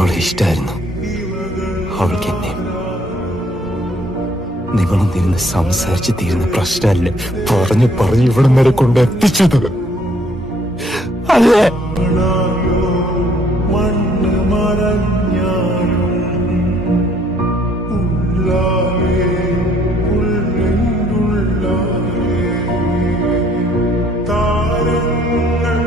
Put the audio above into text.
അവളെ ഇഷ്ടായിരുന്നു, അവൾക്ക് എന്നെ. നിങ്ങളൊന്നിരുന്ന് സംസാരിച്ച് തീരുന്ന പ്രശ്നമല്ല പറഞ്ഞു ഇവിടെ വരെ കൊണ്ടെത്തിച്ചത് അല്ലേ? താരങ്ങൾ